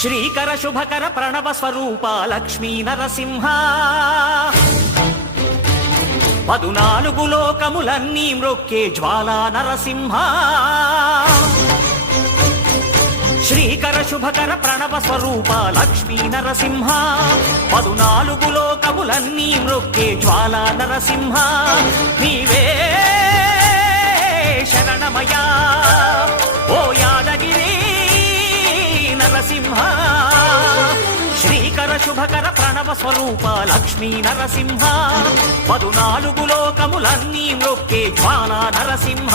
శ్రీకర శుభకర ప్రణవ స్వరూప లక్ష్మీ నరసింహ 14 లోకములన్నీ మ్రొక్కే జ్వాలా నరసింహ శ్రీకర శుభకర ప్రణవ స్వరూప లక్ష్మీ నరసింహ 14 లోకములన్నీ మ్రొక్కే జ్వాలా నరసింహ నీవే శరణమయా ఓ యాదగిరి నరసింహ శ్రీకర శుభకర ప్రణవ స్వరూప లక్ష్మీ నరసింహ 14 లోకములన్నీ మ్రొక్కే జ్వాలా నరసింహ